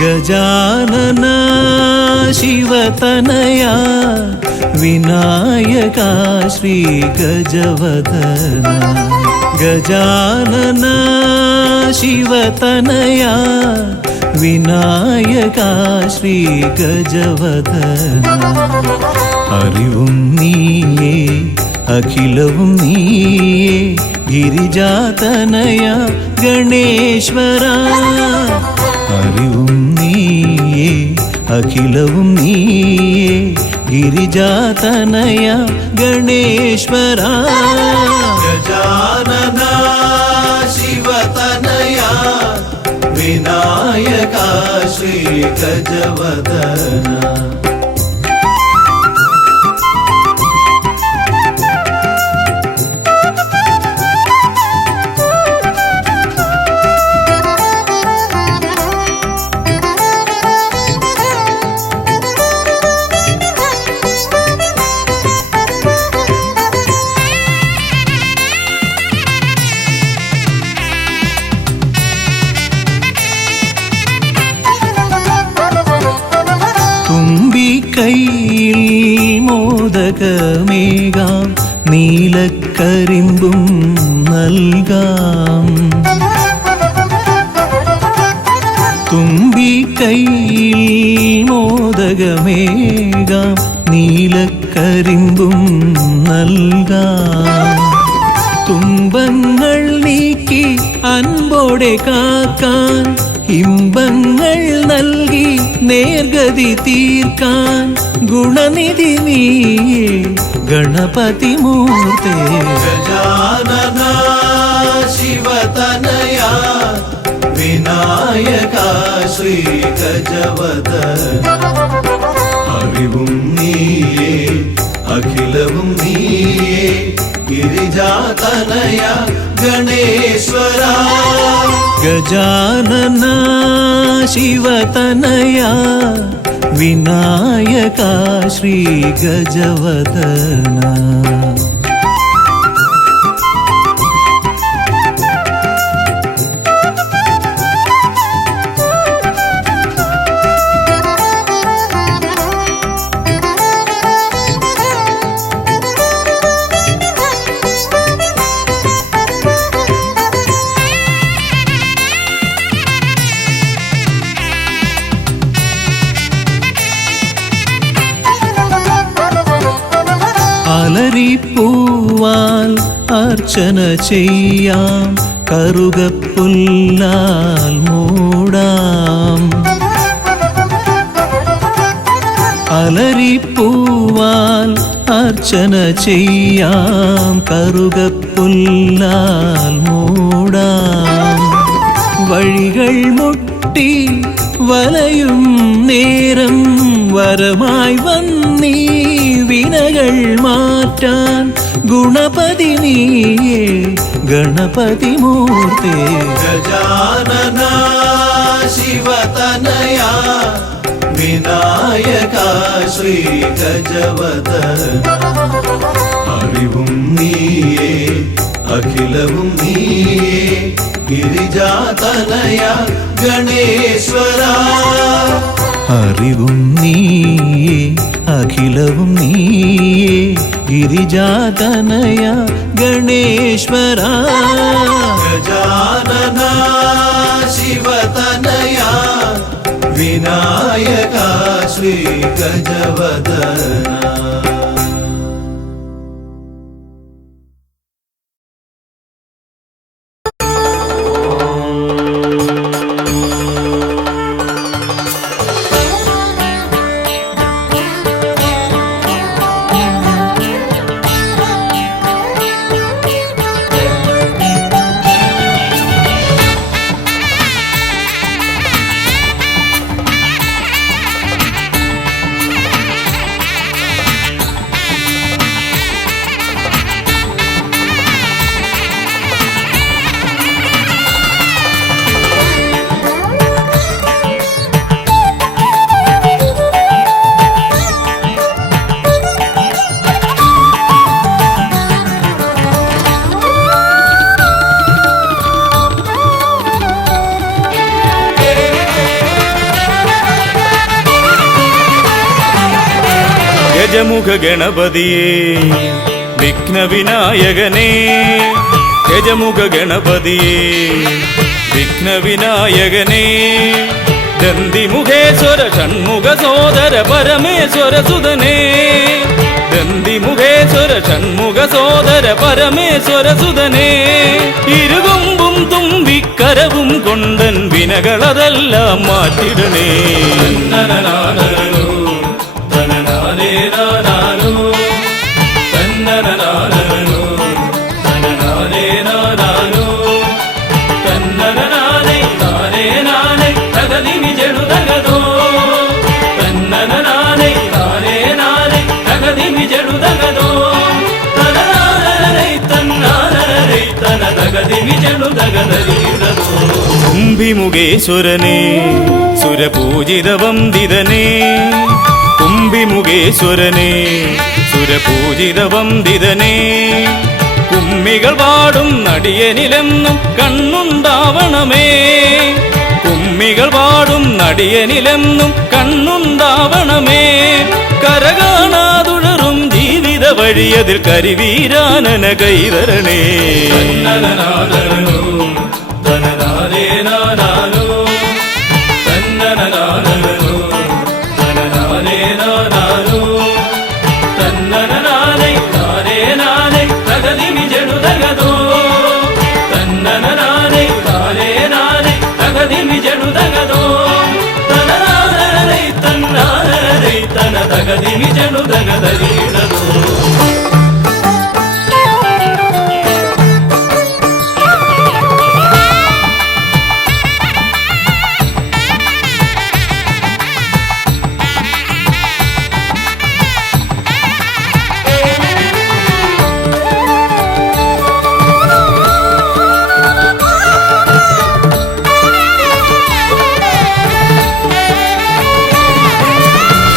ಗಜಾನನ ಶಿವತನಯ ವಿನಾಯಕ ಶ್ರೀ ಗಜವದನ ಗಜಾನನ ಶಿವತನಯ ವಿನಾಯಕ ಶ್ರೀ ಗಜವದನ അറിവും നീയേ അഖിലവും നീയേ ഗിരിജാതനയ ഗണേശ്വര അറിവും നീയേ അഖിലവും നീയേ ഗിരിജാതനയ ഗണേശ്വര ഗജാനന ശിവതനയ വിനായക ശ്രീ ഗജവദന കൈയിൽ മോദകമേകാം നീലക്കരിമ്പും നൽകാം തുമ്പി കൈയിൽ മോദകമേകാം നീലക്കരിമ്പും നൽകാം തുമ്പങ്ങൾ നീക്കി അൻപോടെ കാക്കാൻ ഇമ്പങ്ങൾ നൽകി നേർഗതി തീർക്കാൻ ഗുണനിധി നീയേ ഗണപതി മൂർത്തേ ഗജാനന ശിവതനയ വിനായക ശ്രീ ഗജവദന അറിവും നീയേ അഖിലവും നീയേ ഗിരിജാതനയ ഗണേശ്വര ഗജാനന ശിവതനയ വിനായക ശ്രീ ഗജവദന അലരിപ്പൂവാൽ അർച്ചന ചെയ്യാം കറുകപ്പുല്ലാൽ മൂടാം അലരിപ്പൂവാൽ അർച്ചന ചെയ്യാം കറുകപ്പുല്ലാൽ മൂടാം വഴികൾ മുട്ടി വലയും നേരം വരമായി വന്നീ വിനകൾ മാറ്റാൻ ഗുണപതി നീയേ ഗണപതി മൂർത്തേ ഗജാനന ശിവതനയ വിനായക ശ്രീ ഗജവദന അറിവും നീയേ അഖിലവും നീയേ ഗിരിജാതനയ ഗണേശ്വര അറിവും നീയേ അഖിലവും നീയേ ഗിരിജാതനയ ഗണേശ്വര ഗജാനന ശിവതനയ വിനായക ശ്രീ ഗജവദന ഗജമുഖ ഗണപതിയേ വിഘ്നവിനായകനേ ഗജമുഖ ഗണപതിയേ വിഘ്നവിനായകനേ ദന്തിമുഖേശ്വര ഷൺമുഖ സോദര പരമേശ്വര സുതനേ ദന്തിമുഖേശ്വര ഷൺമുഖ സോദര പരമേശ്വര സുതനേ ഇരുകൊമ്പും തുമ്പിക്കരവും കൊണ്ടൻ വിനകളതെല്ലാം മാറ്റിടണേ കുംഭിമുഖേശ്വരനേ സുരപൂജിത വന്ദിതനേ കുംഭിമുഖേശ്വരനേ സുരപൂജിത വന്ദിതനേ കുമ്മികൾ പാടും നടിയനിലെന്നും കണ്ണുണ്ടാവണമേ കുമ്മികൾ പാടും നടിയനിലെന്നും കണ്ണുണ്ടാവണമേ കരകാണാതുഴറും ജീവിത വഴിയതിൽ കരിവീരാനന കൈതരണേ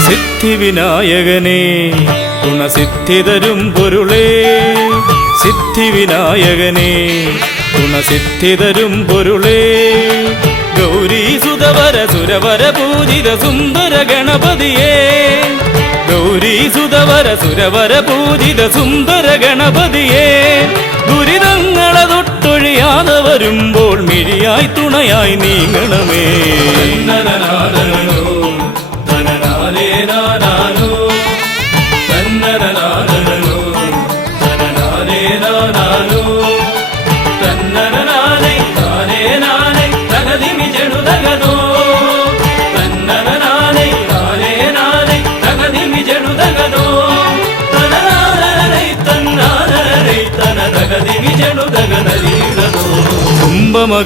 സിദ്ധിവിനായകനേ ഗുണസിദ്ധിതരും പൊരുളേ സിദ്ധിവിനായകനേ ഗുണസിദ്ധിതരും പൊരുളേ ഗൗരീസുതവര സുരവര പൂജിത സുന്ദര ഗണപതിയേ ഗൗരീസുതവര സുരവര പൂജിത സുന്ദര ഗണപതിയേ ദുരിതങ്ങളെ തൊട്ടൊഴിയാതെ വരുമ്പോൾ മിഴിയായി തുണയായി നീങ്ങണമേ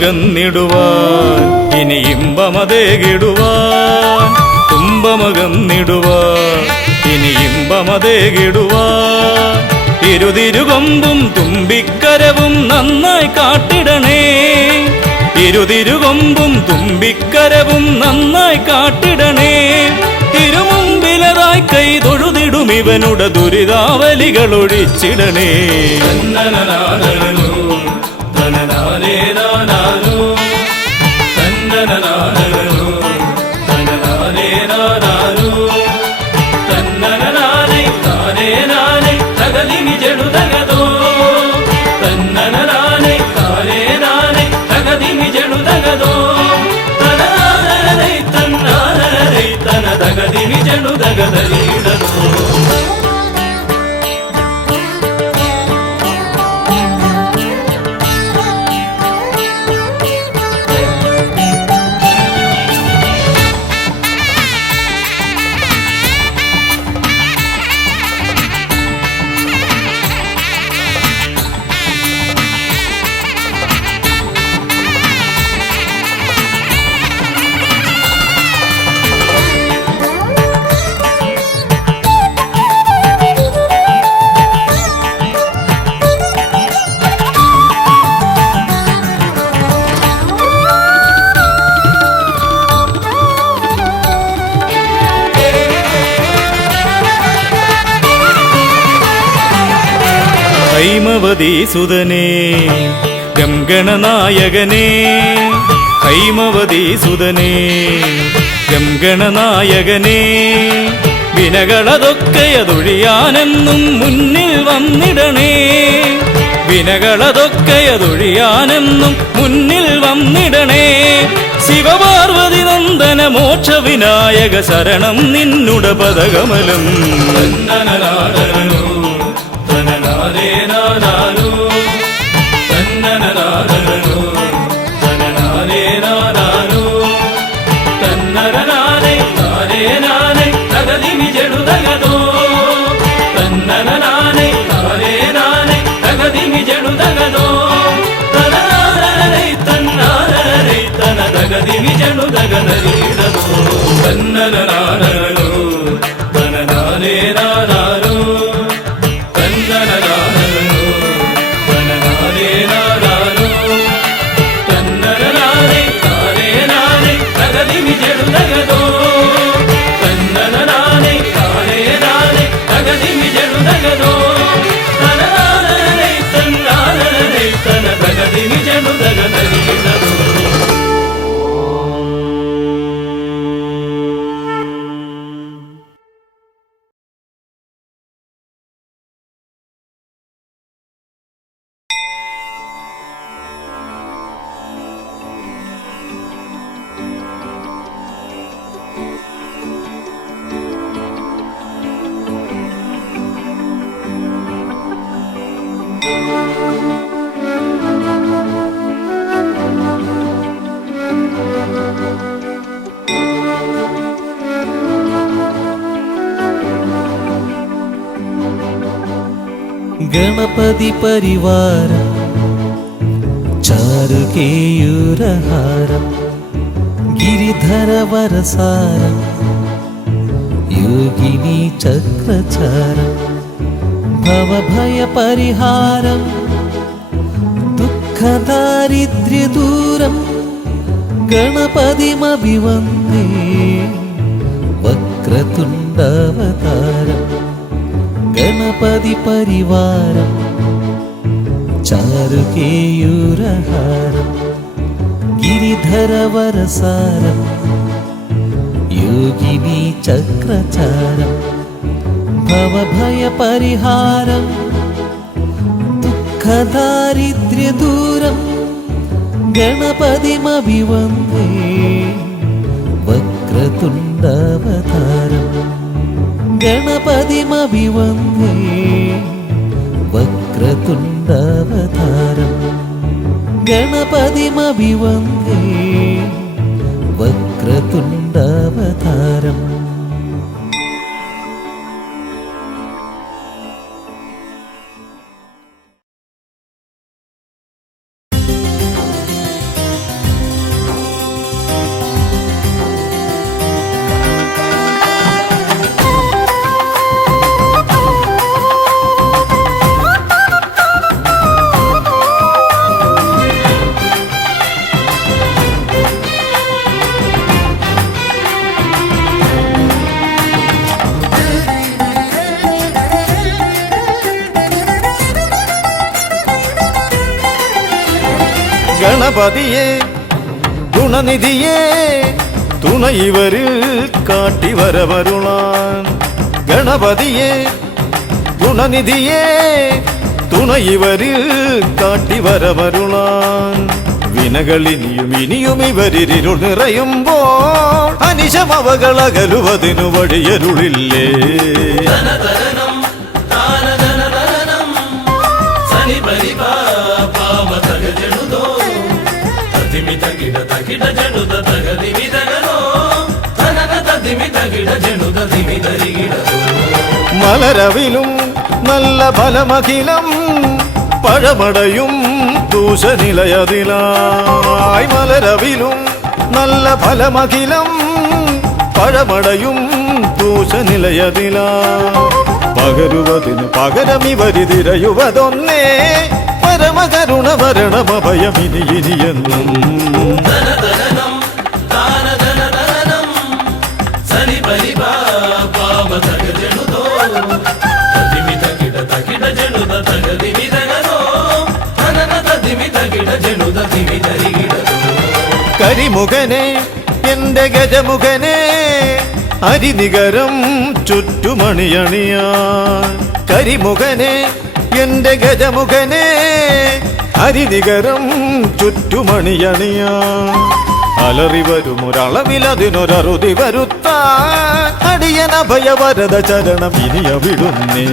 തുമ്പമകന്നിടുവാൻ ഇനി ഇമ്പമതേകിടുവാൻ തുമ്പമകന്നിടുവാൻ ഇനി ഇമ്പമതേകിടുവാൻ ഇരുതിരുകൊമ്പും തുമ്പിക്കരവും നന്നായി കാട്ടിടണേ ഇരുതിരുകൊമ്പും തുമ്പിക്കരവും നന്നായി കാട്ടിടണേ തിരുമുമ്പിലതായി കൈ തൊഴുതിടും ഇവനുടെ ദുരിതാവലികൾ ഒഴിച്ചിടണേ ഹൈമവതി സുതനേ ഗംഗണനായകനേ ഹൈമവതി സുതനേ ഗംഗണനായകനേ വിനകളതൊക്കെയതൊഴിയാനെന്നും മുന്നിൽ വന്നിടണേ. വിനകളതൊക്കെയതൊഴിയാനെന്നും മുന്നിൽ വന്നിടണേ. ശിവപാർവതി നന്ദന മോക്ഷ വിനായക ശരണം നിന്നുട പദകമലം. തന്നനനാദനോ തനനാദേ നാദാനോ തന്നനനാദനോ തനനാദേ നാദാനോ തന്നനനാദേ നാദേ നാദേ തകദിമി ജടുതകദോ തന്നനനാദേ നാദേ നാദേ തകദിമി ജടുതകദോ തനനാദനേ തന്നാദനേ തനതകദിമി ജടുതകദരീടദോ തന്നനനാദനോ തനനാദേ നാദാനോ തന്നനനാദനോ തനനാദേ നാദാനോ തന്നനനാദേ നാദേ നാദേ തകദിമി ജടുതകദോ തന്നനനാദേ നാദേ നാദേ തകദിമി ജടുതകദോ തനനാദനേ തന്നാദനേ തനതകദിമി ജടുതകദരീടദോ. ഗണപതി പരിവാരം ചാരുകേയൂരഹാരം ഗിരിധര വരസാരം യോഗിനി ചക്രചാരം ഭവഭയ പരിഹാരം ദുഃഖദാരിദ്ര്യദൂരം ഗണപതിമഭിവന്ദേ വക്രതുണ്ടവതാരം ഗണപതി പരിവാരം ചാരുകേയൂരഹാരം ഗിരിധര വരസാരം യോഗിനി ചക്രചാരം ഭവഭയ പരിഹാരം ദുഃഖദാരിദ്ര്യദൂരം ഗണപതിമഭിവന്ദേ വക്രതുണ്ടവതാരം ഗണപതിമഭിവന്ദേ വക്രതുണ്ടവതാരം ഗണപതിമഭിവന്ദേ വക്രതുണ്ടവതാരം. ഗണപതിയെ ഗുണനിധിയെ തുണയിവരിൽ കാട്ടിവരവരുളാൻ. ഗണപതിയെ ഗുണനിധിയെ തുണയിവരിൽ കാട്ടിവരവരുളാൻ. വിനകളിനിയും ഇനിയും ഇവരിരുൾ നിറയുമ്പോൾ അനിശമവകളകലുവതിനു വഴിയരുളില്ലേ. മലരവിലും നല്ല ഫലമഖിലം പഴമടയും ദൂഷനിലയതിലായി. മലരവിലും നല്ല ഫലമഖിലം പഴമടയും ദൂഷനിലയതിലാ. പകരുവതിന് പകരമിവരിതിരയുവതൊന്നേ പരമകരുണ വരണമഭയമിനി ഇനിയെന്നും. കരിമുഖനെ എന്റെ ഗജമുഖനെ അരിനികരം ചുറ്റുമണിയണിയാൻ കരിമുഖനെ എന്റെ ഗജമുഖനെ അരിനികരം ചുറ്റുമണിയണിയാൻ അലറി വരുമൊരളവിലതിനൊരറുതി വരുത്താൻ അടിയന ഭയവരത ചരണം ഇനിയ വിടുന്നേ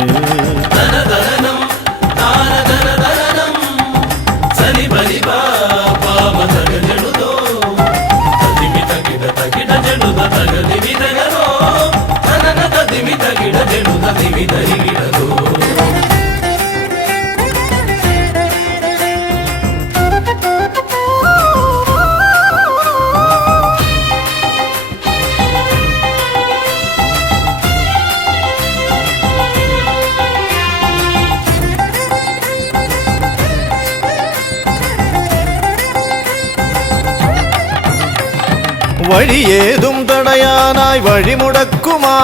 വഴിയേതും തടയാനായി വഴിമുടക്കുമാ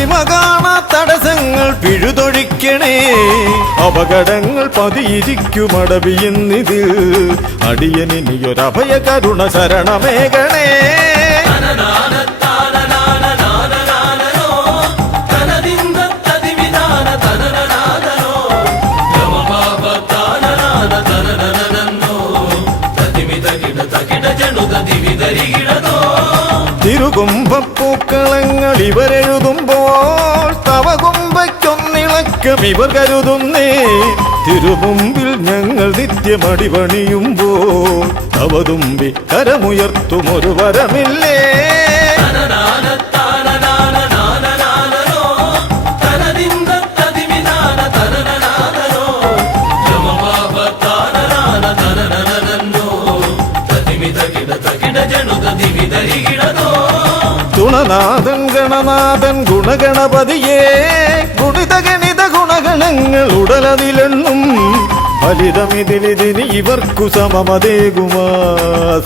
ഇമ കാണാ തടസ്സങ്ങൾ പിഴുതൊഴിക്കണേ അപകടങ്ങൾ പതിയിരിക്കുമടവിയെന്നിതിൽ അടിയനിയൊരഭയ കരുണ ശരണമേകണേ തിരുകുംഭപ്പൂക്കളങ്ങൾ ഇവരെഴുതുമ്പോൾ തവകുംഭയ്ക്കൊന്നിളക്കം ഇവർ കരുതുന്നേ തിരുമുമ്പിൽ ഞങ്ങൾ നിത്യമടിപണിയുമ്പോൾ തവതുമ്പി കരമുയർത്തുമൊരു വരമില്ലേ ഗുണനാഥൻ ഗണനാഥൻ ഗുണഗണപതിയേ ഗുണിത ഗണിത ഗുണഗണങ്ങൾ ഉടലതിലെണ്ണും ഫലിതമിതിലിതിന് ഇവർക്കു സമമതേകുമാ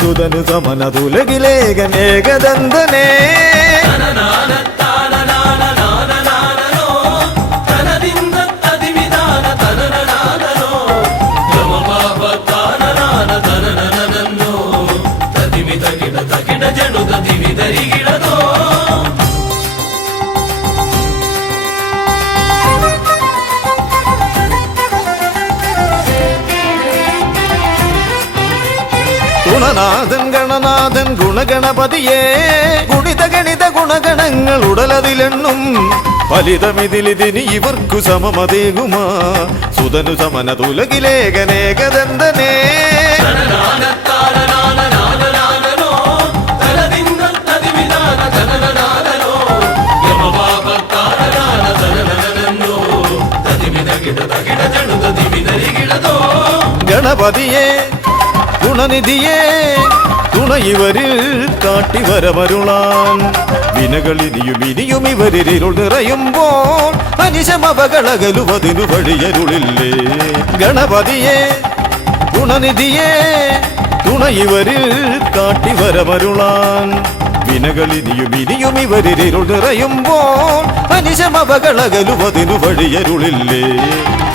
സുതനു സമനതുലകിലേകനേകദന്തനേ ഗുണനാഥൻ ഗണനാഥൻ ഗുണഗണപതിയേ ഗുണിത ഗണിത ഗുണഗണങ്ങൾ ഉടലതിലെണ്ണും ഫലിതമിതിലിതിന് ഇവർക്കു സമമതേകുമാ സുതനു സമനതുലകിലേകനേകദന്തനേ ഗണപതിയേ ഗുണനിധിയേ തുണയിവരിൽ കാട്ടിവരമരുളാൻ വിനകളിനിയും ഇനിയും ഇവരിരുൾ നിറയുമ്പോൾ അനിശമവകളകലുവതിനു വഴിയരുളില്ലേ ഗണപതിയേ ഗുണനിധിയേ തുണയിവരിൽ കാട്ടിവരമരുളാൻ വിനകളിനിയും ഇനിയും ഇവരിരുൾ നിറയുമ്പോൾ അനിശമവകളകലുവതിനു വഴിയരുളില്ലേ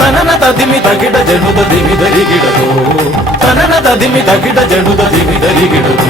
തനന തതിമി തകിട ജനുത ദിമി ധരികിടതോ തനന തതിമി തകിട ജനുത ദിമി ധരികിടതോ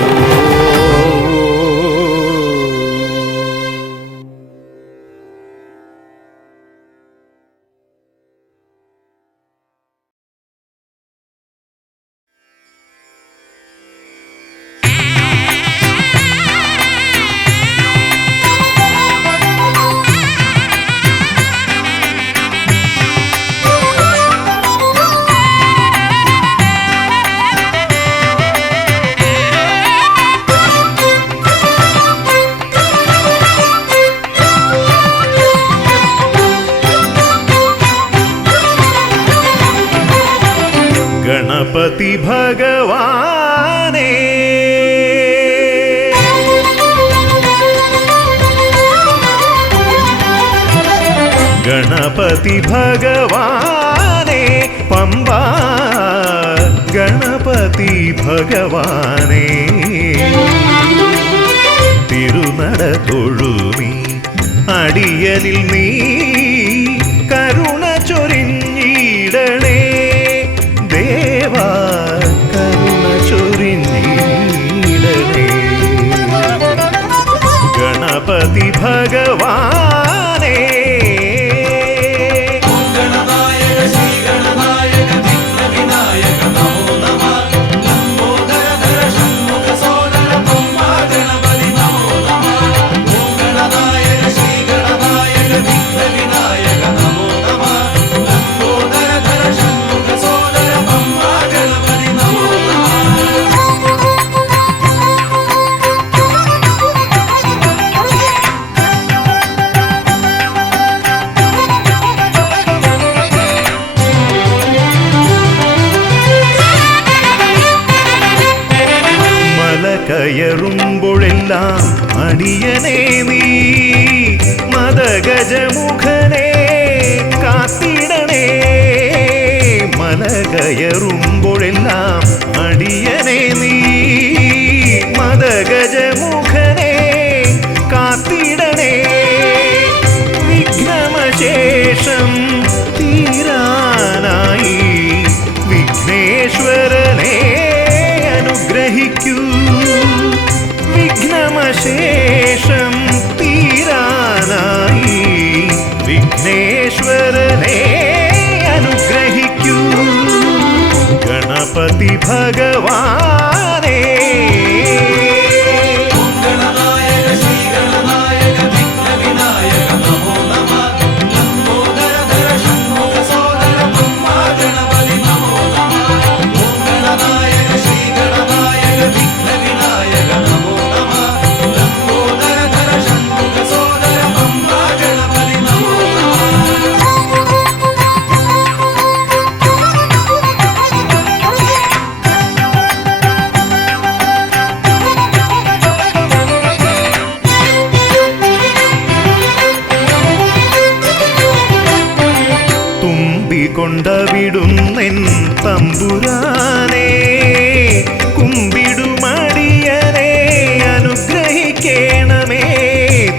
गणपति भगवाने गणपति भगवाने पंबा गणपति भगवाने തിരുനട തൊഴുമി അടിയനിൽ നീ കരുണ ചൊരിഞ്ഞിടണേ ദേവാ കരുണ ചൊരിഞ്ഞിടണേ ഗണപതി ഗണപതി ഭഗവാനേ കയറുമ്പോഴെല്ലാം അടിയനേ നീ മദഗജമുഖനെ കാത്തിടണേ മല കയറുമ്പോഴെല്ലാം അടിയനേ നീ മദഗജമുഖനെ കാത്തിടണേ വിഘ്നമശേഷം തീരാനായി വിഘ്നേശ്വരനെ അനുഗ്രഹിക്കൂ വിഘ്നമശേഷം തീരാനായി വിഘ്നേശ്വരനെ അനുഗ്രഹിക്കൂ ഗണപതി ഭഗവാനേ കൊണ്ടവിടുന്നെൻ തമ്പുരാനെ കുമ്പിടുമടിയനെ അനുഗ്രഹിക്കണമേ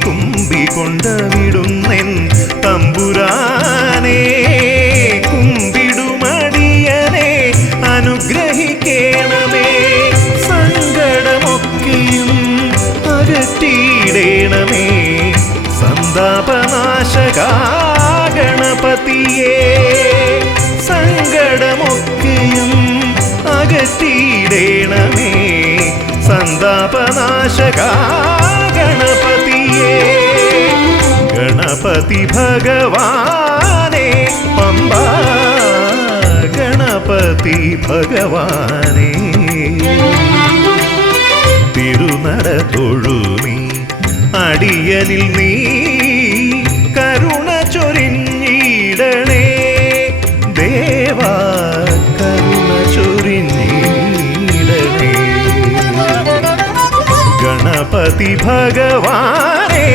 കുമ്പികൊണ്ടവിടുന്നെൻ തമ്പുരാനെ കുമ്പിടുമടിയനെ അനുഗ്രഹിക്കണമേ സങ്കടമൊക്കെയും അകറ്റിയിടണമേ സന്താപനാശകാ ഗണപതിയേ സങ്കടമൊക്കെയും അകറ്റിയിടണമേ സന്താപനാശകാ ഗണപതിയേ ഗണപതി ഭഗവാനേ പമ്പാ ഗണപതി ഭഗവാനേ തിരുനട തൊഴുമീ അടിയനിൽ നീ കരുണ ചൊരിഞ്ഞിടണേ ദേവാ കരുണ ചൊരിഞ്ഞിടണേ ഗണപതി ഭഗവാനേ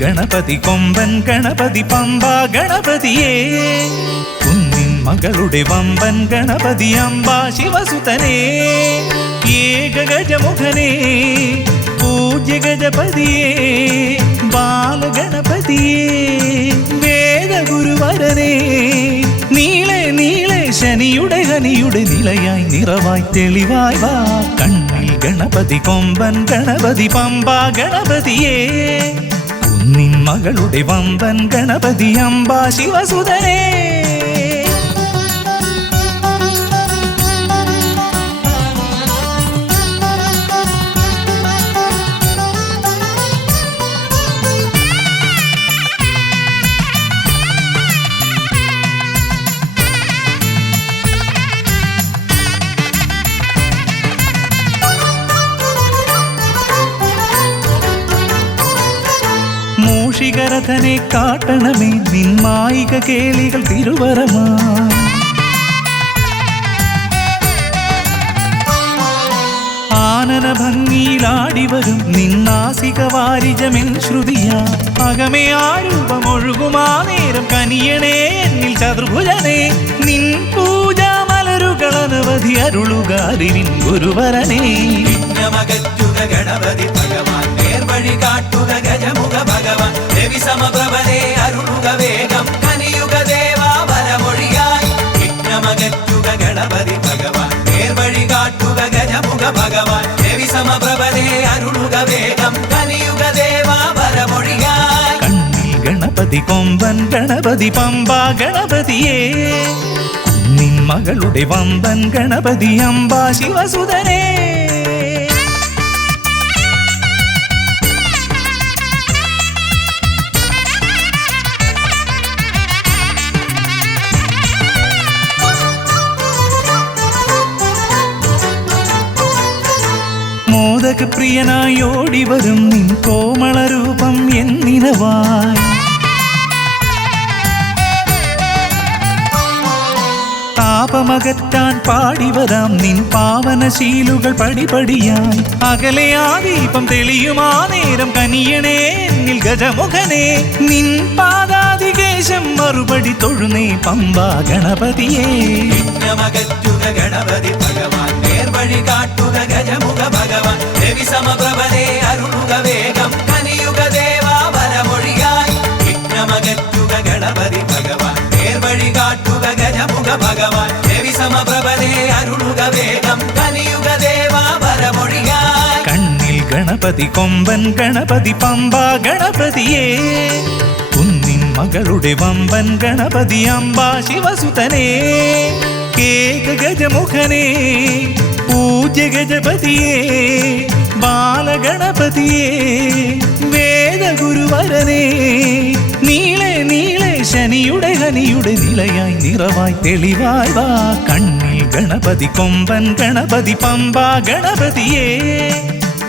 ഗണപതി കൊമ്പൻ ഗണപതി പമ്പാ ഗണപതിയേ കുന്നിൻ മകളുടെ വമ്പൻ ഗണപതി അംബാ ശിവസുതനേ ഏകഗജമുഖനേ പൂജ്യ ഗജപതിയേ ബാലഗണപതിയേ വേദഗുരുവരനേ നീളെ നീളെ ശനിയുടെ ഹനിയുടെ നിലയായി നിറവായി തെളിവായി വാ കണ്ണിൽ ഗണപതി കൊമ്പൻ ഗണപതി പമ്പാ ഗണപതിയേ നിൻ മകളുടെ വമ്പൻ ഗണപതി അംബാ ശിവസുതനേ വഴികരഥനെ കാട്ടണമേ നിന്മായിക കേളികൾ തിരുവരമാ. ആനന ഭംഗിയിലാടിവരും നിന്നാസിക വാരിജമെൻ ശ്രുതിയാ. അകമേ ആരൂപമൊഴുകുമാ നേരം കനിയണേ എന്നിൽ ചതുർഭുജനേ. നിൻ പൂജാ മലരുകൾ അനവധി അരുളുകാരിൻ ഗുരുവരനേ. വിഘ്നമകറ്റുക ഗണപതി ഭഗവാൻ നേർവഴി കാട്ടുക ഗജമുഖ ഭഗവാൻ. രവി സമപ്രഭനെ അരുളുക വേഗം കനിയുക ദേവാ വരമൊഴിയായി. വിഘ്നമകറ്റുക ഗണപതി ഭഗവാൻ നേർവഴി കാട്ടുക ഗജമുഖ ഭഗവാൻ. രവി സമപ്രഭനെ അരുളുക വേഗം കനിയുക ദേവാ വരമൊഴിയായി. കണ്ണിൽ ഗണപതി കൊമ്പൻ ഗണപതി പമ്പ ഗണപതിയേ. നിൻ മകളുടെ വമ്പൻ ഗണപതി അംബാ ശിവസുതനേ. മോദക പ്രിയനായി ഓടിവരും നിൻ കോമളരൂപം എന്നിനവായി. താപമകറ്റാൻ പാടിവരാം നിൻ പാവനശീലുകൾ പടിപടിയായി. അകലെ ആ ദീപം തെളിയുമാ നേരം കനിയണേ എന്നിൽ ഗജമുഖനെ. നിൻ പാദാതികേശം മറുപടി തൊഴുന്നേ പമ്പാ ഗണപതിയേ. വിഘ്നമകറ്റുക ഗണപതി ഭഗവാൻ നേർവഴി കാട്ടുക ഗജമുഖ ഭഗവാൻ. രവി സമപ്രഭനെ അരുളുക വേഗം കനിയുക ദേവാ വരമൊഴിയായി. വിഘ്നമകറ്റുക ഗണപതി ഭഗവാൻ നേർവഴി കാട്ടുക ഗജമുഖ ഭഗവാൻ. രവി സമപ്രഭനെ അരുളുക വേഗം കനിയുക ദേവാ വരമൊഴിയായി. കണ്ണിൽ ഗണപതി കൊമ്പൻ ഗണപതി പമ്പ ഗണപതിയേ. കുന്നിൻ മകളുടെ വമ്പൻ ഗണപതി അംബാ ശിവസുതനേ. കേക ഗജമുഖനേ പൂജ്യ ഗജപതിയേ. ബാലഗണപതിയേ വേദഗുരുവരനേ. നീളെ നീളെ ശനിയുടെ ഹനിയുടെ നിലയായി നിറവായി തെളിവായി വാ. കണ്ണിൽ ഗണപതി കൊമ്പൻ ഗണപതി പമ്പ ഗണപതിയേ.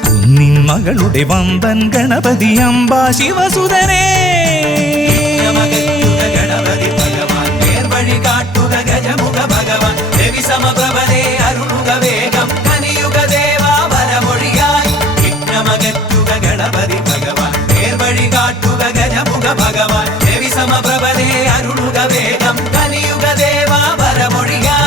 കുന്നിൻ മകളുടെ വമ്പൻ ഗണപതി അംബാ ശിവസുതനേ. വിഘ്നമകറ്റുക ഗണപതി ഭഗവാൻ നേർവഴി കാട്ടുക ഗജമുഖ ഭഗവാൻ. രവി സമപ്രഭനെ അരുളുക വേഗം കനിയുക ദേവാ വരമൊഴിയായി. വിഘ്നമകറ്റുക ഗണപതി ഭഗവാൻ നേർവഴി കാട്ടുക ഗജമുഖ ഭഗവാൻ. രവി സമപ്രഭനെ അരുളുക വേഗം കനിയുക ദേവാ വരമൊഴിയായി.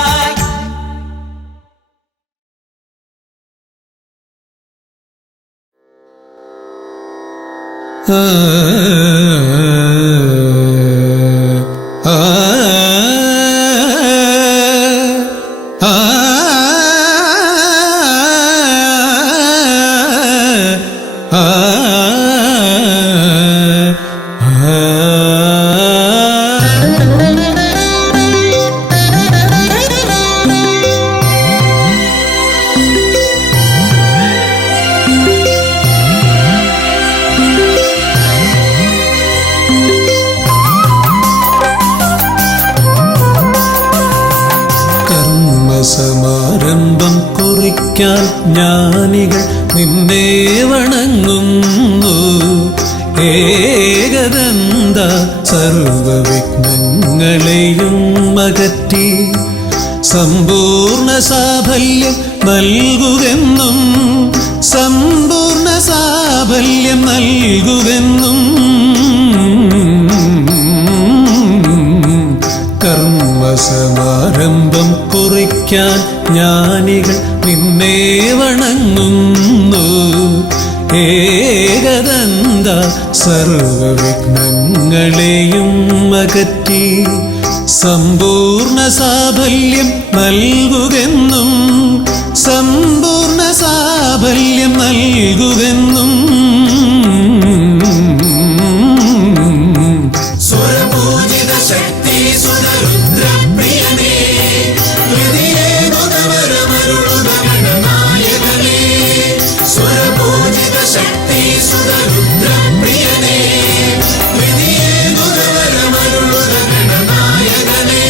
സമാരംഭം കുറിക്കാൻ ജ്ഞാനികൾ നിന്നെ വണങ്ങുന്നു. ഏകദന്ത സർവവിഘ്നങ്ങളെയും അകറ്റി സമ്പൂർണ്ണ സാഫല്യം നൽകുകെന്നും സമ്പൂർണ്ണ സാഫല്യം നൽകുകെന്നും കർമ്മസമാരംഭം കുറിക്കാൻ ജ്ഞാനികൾ നിന്നെ വണങ്ങുന്നു. ഏകദന്ത സർവവിഘ്നങ്ങളെയും അകറ്റി സമ്പൂർണ്ണ സാഫല്യം നൽകുകെന്നും സമ്പൂർണ്ണ സാഫല്യം നൽകുകെന്നും സ്വരപൂജിത ശക്തി സുതരുദ്രപ്രിയനേ. ഹൃദയേ മുതവരമരുളുക ഗണനായകനേ. സ്വരപൂജിത ശക്തി സുതരുദ്രപ്രിയനേ. ഹൃദയേ മുതവരമരുളുക ഗണനായകനേ.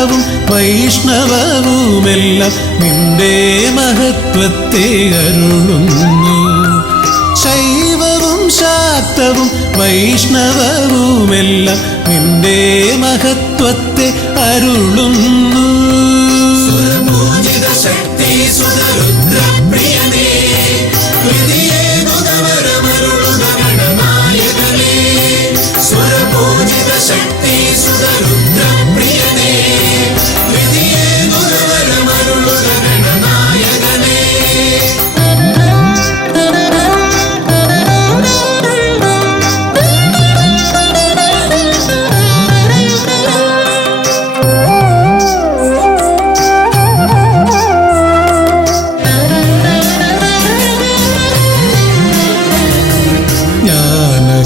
ശാക്തവും വൈഷ്ണവവുമെല്ലാം നിന്റെ മഹത്വത്തെ അരുളുന്നു. ശൈവവും ശാക്തവും വൈഷ്ണവവുമെല്ലാം നിന്റെ മഹത്വത്തെ അരുളുന്നു. സുരപൂജിത ശക്തി സുതരുദ്രപ്രിയനേ, ഹൃദിയേ മുതവരമരുളുക ഗണനായകനേ. സുരപൂജിത ശക്തി സുതരുദ്രപ്രിയനേ, ഹൃദിയേ മുതവരമരുളുക ഗണനായകനേ.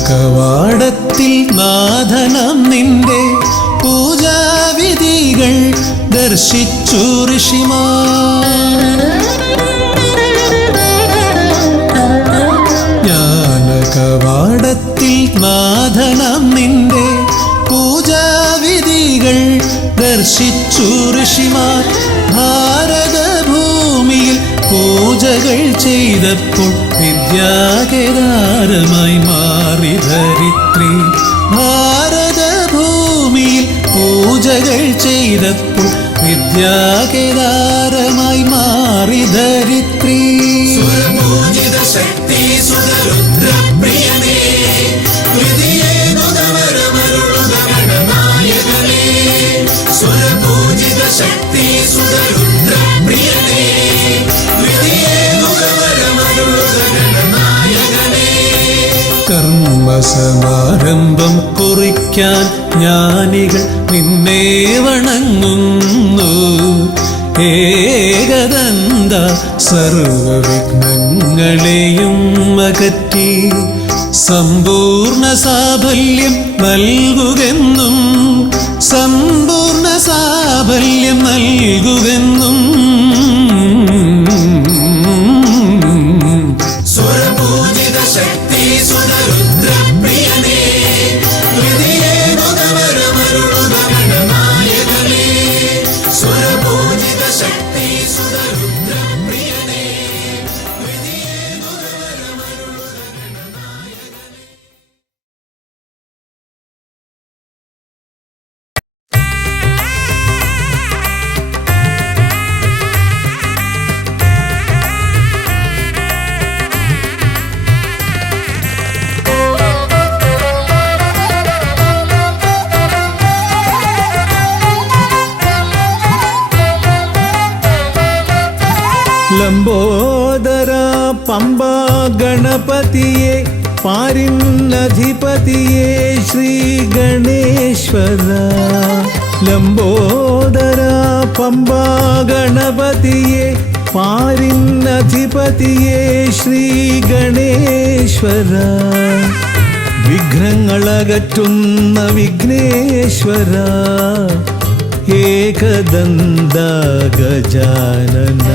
കവാടത്തിൽ നാഥനം നിന്റെ പൂജാവിധികൾ ദർശിച്ചു ഋഷിമാർ. ജ്ഞാനകവാടത്തിൽ നാഥനം നിന്റെ പൂജാവിധികൾ ദർശിച്ചു ഋഷിമാർ. ഭാരതഭൂമിയിൽ പൂജകൾ ചെയ്തപ്പോൾ വിദ്യാകേദാരമായി മാറി ധരിത്രി. ഭാരതഭൂമിയിൽ പൂജകൾ ചെയ്തപ്പോൾ വിദ്യാകേദാരമായി മാറി ധരിത്രി. സുരപൂജിത ശക്തി സുതരുദ്രപ്രിയനേ, ഹൃദിയേ മുതവരമരുളുക ഗണനായകനേ. സുരപൂജിത ശക്തി സുതരുദ്രപ്രിയനേ, ഹൃദിയേ മുതവരമരുളുക ഗണനായകനേ. കർമ്മസമാരംഭം കുറിക്കാൻ ജ്ഞാനികൾ നിന്നെ വണങ്ങുന്നു. ഏകദന്ത സർവവിഘ്നങ്ങളെയും അകറ്റി സമ്പൂർണ്ണ സാഫല്യം നൽകുകെന്നും, സമ്പൂർണ്ണ സാഫല്യം നൽകുകെന്നും. സുരപൂജിത ശക്തി സുതരുദ്രപ്രിയനേ, ഹൃദിയേ മുതവരമരുളുക ഗണനായകനേ. സുരപൂജിത ശക്തി സുതരുദ്രപ്രിയനേ, ഹൃദിയേ മുതവരമരുളുക ഗണനായകനേ. ലംബോദര പമ്പ ഗണപതിയെ പാരിന്നധിപതിയെ ശ്രീ ഗണേശ്വര. ലംബോദര പമ്പ ഗണപതിയെ പാരിന്നധിപതിയെ ശ്രീ ഗണേശ്വര. വിഘ്നങ്ങളകറ്റുന്ന വിഘ്നേശ്വര, ഏകദന്ത ഗജാനന.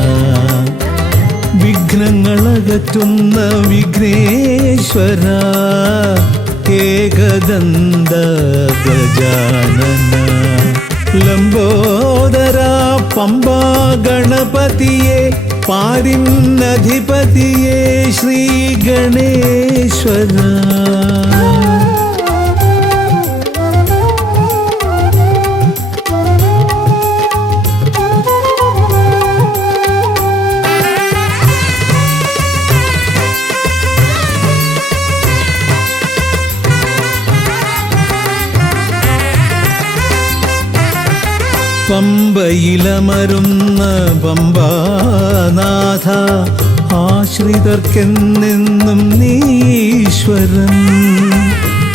വിഘ്നങ്ങളകറ്റുന്ന വിഘ്നേശ്വര, ഏകദന്ത ഗജാനന. ലംബോദര പമ്പ ഗണപതിയെ പാരിന്നധിപതിയെ ശ്രീ ഗണേശ്വര. പമ്പയിലമരുന്ന പമ്പാനാഥ, ആശ്രിതർക്കെന്നെന്നും നീശ്വരൻ.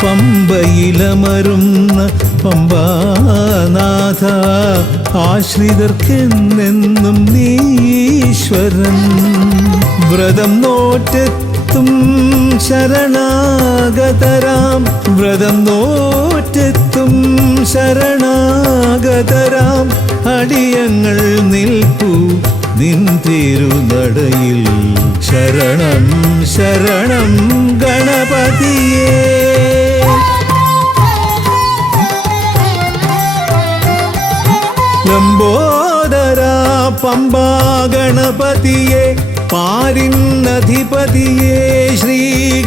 പമ്പയിലമരുന്ന പമ്പാനാഥ, ആശ്രിതർക്കെന്നെന്നും നീശ്വരൻ. വ്രതം നോറ്റെത്തും ശരണാഗതരാം, വ്രതം നോറ്റെത്തും ശരണാഗതരാം അടിയങ്ങൾ നിൽപ്പു നിൻ തിരുനടയിൽ. ശരണം ശരണം ഗണപതിയേ. ലംബോദര പമ്പാ ഗണപതിയെ പാരിന്നധിപതിയെ ശ്രീ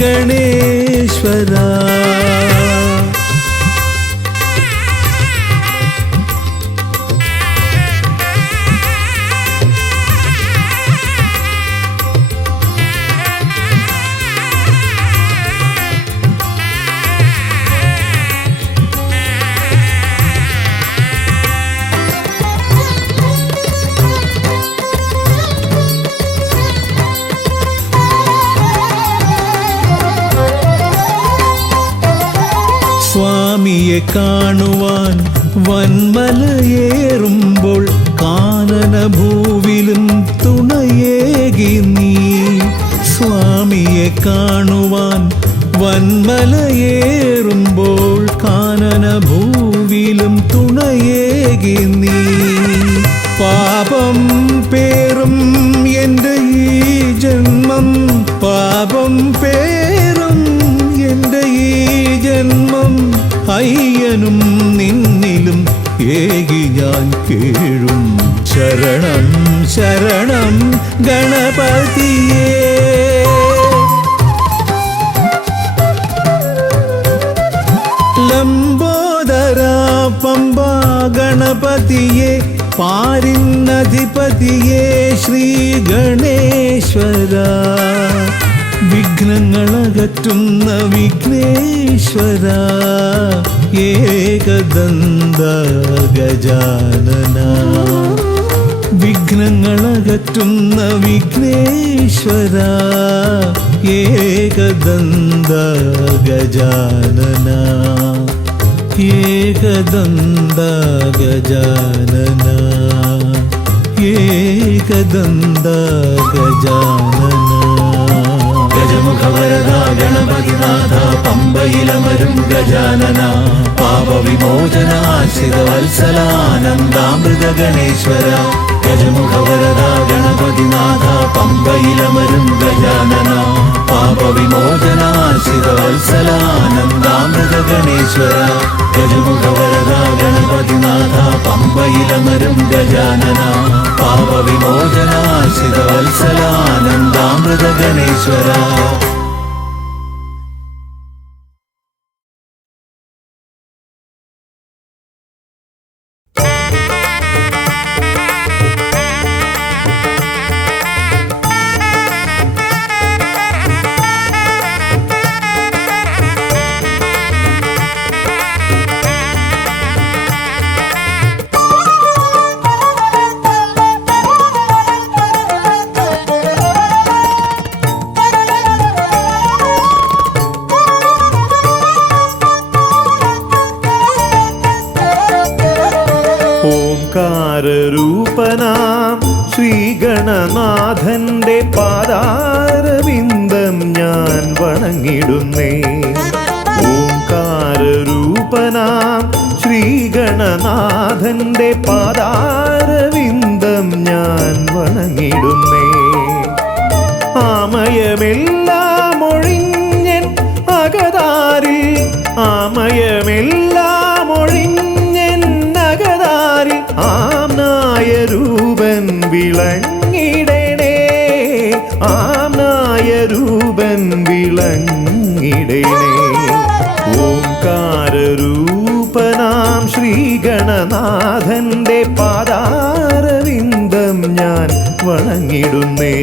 ഗണേശ്വര. സ്വാമിയെ കാണുവാൻ വന്മലയേറുമ്പോൾ കാനനഭൂവിലും തുണയേകി നീ. സ്വാമിയെ കാണുവാൻ വന്മലയേറുമ്പോൾ കാനനഭൂവിലും തുണയേകി നീ. പാപം പേറും എൻ്റെ ഈ ജന്മം, പാപം പേറും എൻ്റെ ഈ ജന്മം, അയ്യനും നിന്നിലും ഏകി ഞാൻ കേഴും. ശരണം ശരണം ഗണപതിയേ. ലംബോദര പമ്പാ ഗണപതിയെ പാരിന്നധിപതിയെ ശ്രീ ഗണേശ്വര. വിഘ്നങ്ങളകറ്റുന്ന വിഘ്നേശ്വര ഏകദന്ത ഗജാനന. വിഘ്നങ്ങളകറ്റുന്ന വിഘ്നേശ്വര ഏകദന്ത ഗജാനന. ഏകദന്ത ഗജാനന, ഏകദന്ത ഗജാനന. ഗജമുഖവരദ ഗണപതിനാഥ പമ്പയിലമരും ഗജാനന. പാപവിമോചന ആശ്രിതവത്സലാനന്ദാമൃത ഗണേശ്വര. ഗജമുഖവരദ ഗണപതിനാഥ പമ്പയിലമരും ഗജാനന. പാപവിമോചന ആശ്രിതവത്സലാനന്ദാമൃത ഗണേശ്വര. ഗജമുഖവരദ ഗണപതിനാഥ പമ്പയിലമരും ഗജാനന. പാപവിമോചന ആശ്രിതവത്സലാനന്ദാമൃത ഗണേശ്വര. ഓംകാരരൂപനാം ശ്രീഗണനാഥന്റെ പാദാരവിന്ദം ഞാൻ വണങ്ങിടുന്നേ. ഓംകാരരൂപനാം ശ്രീഗണനാഥന്റെ പാദാരവിന്ദം ഞാൻ വണങ്ങിടുന്നേ. ആമയമെല്ലാം ഒഴിഞ്ഞൻ അകതാരിൽ, ആമയമെല്ലാം ഒഴിഞ്ഞൻ അകതാരിൽ ആംനായ രൂപൻ വിളങ്ങിടണേ. ആംനായ രൂപൻ വിളങ്ങിടണേ. ഓംകാരരൂപനാം ശ്രീഗണനാഥന്റെ പാദാരവിന്ദം ഞാൻ വണങ്ങിടുന്നേ.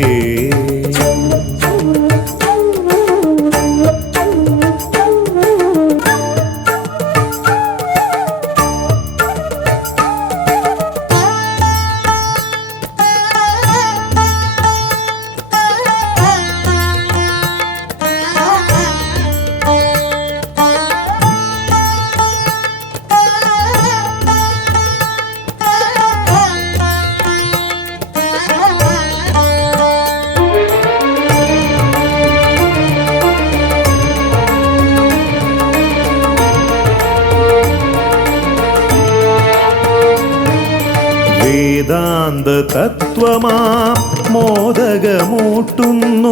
വേദാന്ത തത്വമാം മോദകമൂട്ടുന്നു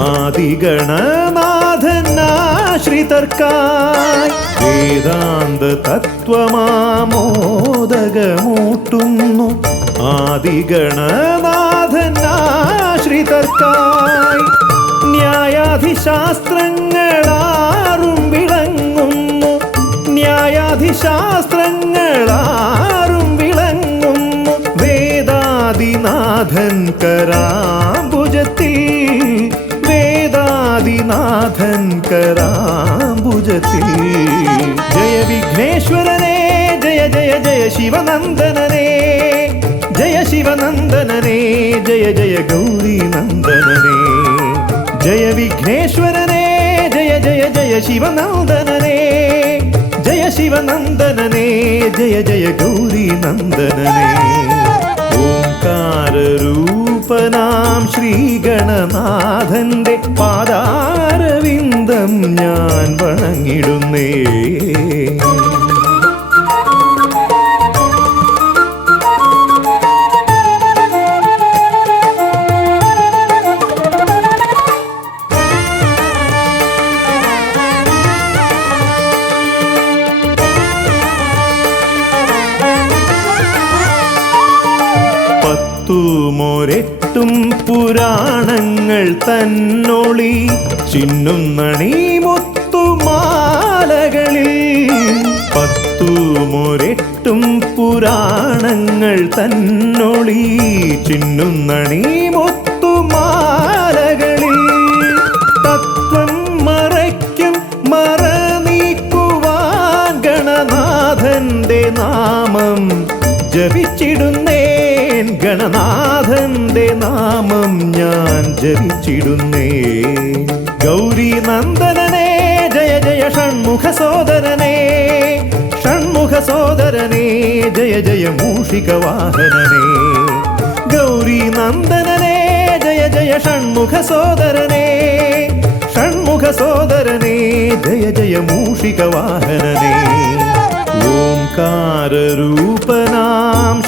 ആദിഗണനാഥനാശ്രിതർക്കായി. വേദാന്ത തത്വമാം മോദകമൂട്ടുന്നു ആദിഗണനാഥനാശ്രിതർക്കായി. ന്യായാധിശാസ്ത്രങ്ങളാറും വിളങ്ങുന്നു, ന്യായാധിശാസ്ത്രങ്ങളാറും വിളങ്ങുന്നു വേദാദിനാഥൻ കരാംബുജത്തിൽ, വേദാദിനാഥൻ കരാംബുജത്തിൽ. ജയ വിഘ്നേശ്വരനേ ജയ ജയ ജയ ശിവനന്ദനനേ, ജയ ശിവനന്ദനനേ ജയ ജയ ഗൗരി നന്ദനനേ. ജയ വിഘ്നേശ്വരനേ ജയ ജയ ജയ ശിവനന്ദനനേ, ജയ ശിവനന്ദനനേ ജയ ജയ ഗൗരി നന്ദനനേ. ഓംകാരരൂപനാം ശ്രീഗണനാഥന്റെ പാദാരവിന്ദം ഞാൻ വണങ്ങിടുന്നേ. പത്തുമൊരെട്ടും പുരാണങ്ങൾ തന്നൊളി ചിന്നുന്നണി മുത്തുമാലകളിൽ. പത്തുമൊരെട്ടും പുരാണങ്ങൾ തന്നൊളി ചിന്നുന്നണി മുത്തുമാലകളിൽ. തത്വം മറയ്ക്കും മറ നീക്കുവാൻ ഗണനാഥന്റെ നാമം ജപിച്ചിടുന്നേൻ, ഗണനാഥന്റെ നാമം ഞാൻ ജപിച്ചിടുന്നേൻ. ഗൗരി നന്ദനനേ ജയ ജയ ഷൺമുഖ സോദരനേ, ഷൺമുഖ സോദരനേ ജയ ജയ മൂഷിക വാഹനനേ. ഗൗരി നന്ദനനേ ജയ ജയ ഷൺമുഖ സോദരനേ, ഷൺമുഖ സോദരനേ ജയ ജയ മൂഷിക വാഹനനേ. ഓംകാരരൂപനാം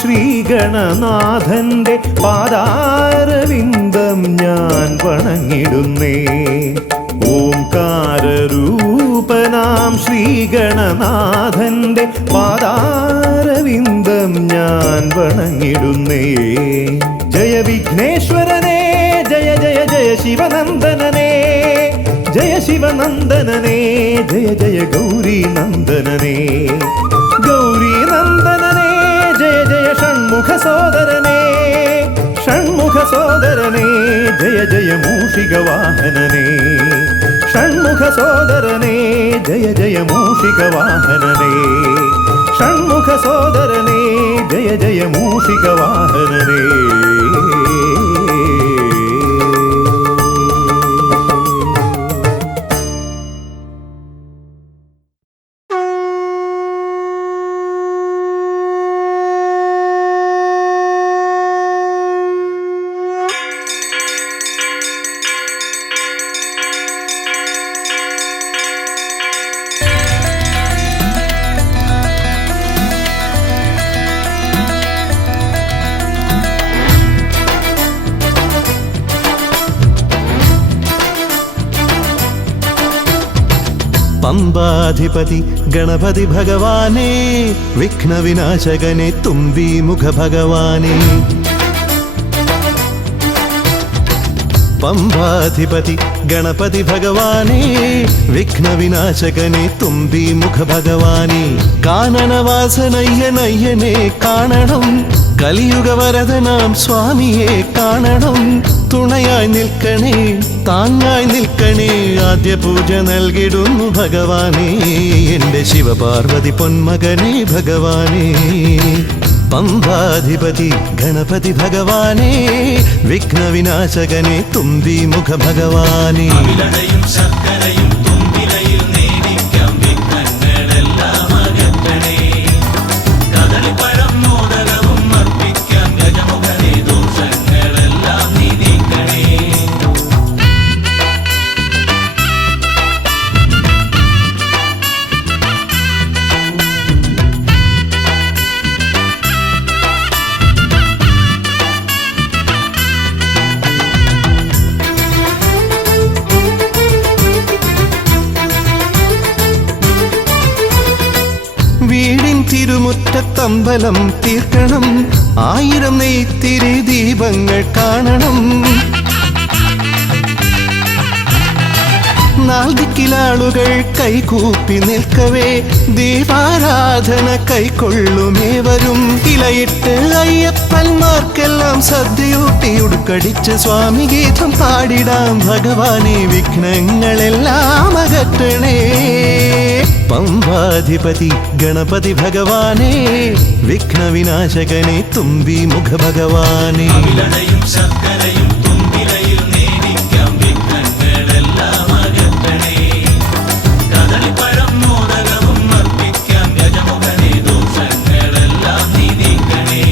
ശ്രീഗണനാഥന്റെ പാദാരവിന്ദം ഞാൻ വണങ്ങിടുന്നേ. ഓംകാരരൂപനാം ശ്രീഗണനാഥന്റെ പാദാരവിന്ദം ഞാൻ വണങ്ങിടുന്നേ. ജയ വിഘ്നേശ്വരനേ ജയ ജയ ജയ ശിവനന്ദനനേ, ജയ ശിവനന്ദനനേ ജയ ജയ ഗൗരി നന്ദനനേ. ഗൗരി നന്ദനനേ ജയ ജയ ഷൺമുഖ സോദരനേ, ഷൺമുഖ സോദരനേ ജയ ജയ മൂഷിക വാഹനനേ. ഷൺമുഖ സോദരനേ ജയ ജയ മൂഷിക വാഹനനേ, ഷൺമുഖ സോദരനേ ജയ ജയ മൂഷിക വാഹനനേ. പമ്പാധിപതി ഗണപതി ഭഗവാനേ, വിഘ്നവിനാശകനെ തുമ്പീമുഖ ഭഗവാനേ. പമ്പാധിപതി ഗണപതി ഭഗവാനേ, വിഘ്നവിനാശകനെ തുമ്പീമുഖ ഭഗവാനേ. കാനനവാസനയ്യനയ്യനെ കാണണം, കലിയുഗവരദനാം സ്വാമിയെ കാണണം. തുണയായി നിൽക്കണേ, താങ്ങായി നിൽക്കണേ, ആദ്യ പൂജ നൽകിടുന്നു ഭഗവാനേ. എൻ്റെ ശിവപാർവതി പൊന്മകനേ ഭഗവാനേ. പമ്പാധിപതി ഗണപതി ഭഗവാനേ, വിഘ്നവിനാശകനെ തുമ്പീമുഖ ഭഗവാനേ. ശർക്കരയും തുമ്പിലയിൽ നേടിക്കാം വിഘ്നങ്ങളെല്ലാം അകറ്റണേ. കദളിപ്പഴം മോദകവും അർപ്പിക്കാം ഗജമുഖനെ, ദോഷങ്ങളെല്ലാം നീ നീക്കണേ. അമ്പലം തീർക്കണം, 1000 നെയ്ത്തിരി ദീപങ്ങൾ കാണണം. നാൽദിക്കിലാളുകൾ കൈകൂപ്പി നിൽക്കവേ ദീപാരാധന കൈക്കൊള്ളുമേവരും. ഇലയിട്ട് അയ്യപ്പന്മാർക്കെല്ലാം സദ്യയൂട്ടി ഉടുക്കടിച്ച് സ്വാമി ഗീതം പാടിടാം. ഭഗവാനെ വിഘ്നങ്ങളെല്ലാം അകറ്റണേ. പമ്പാധിപതി ഗണപതി ഭഗവാനെ, വിഘ്നവിനാശകനെ തുമ്പി മുഖ ഭഗവാനെ. അവിലടയും ശർക്കരയും തുമ്പിലയിൽ നേദിക്കാം വിഘ്നങ്ങളെല്ലാം അകറ്റണേ. കദളിപ്പഴം മോദകവും അർപ്പിക്കാം ഗജമുഖനെ ദോഷങ്ങളെല്ലാം നീതിക്കണേ.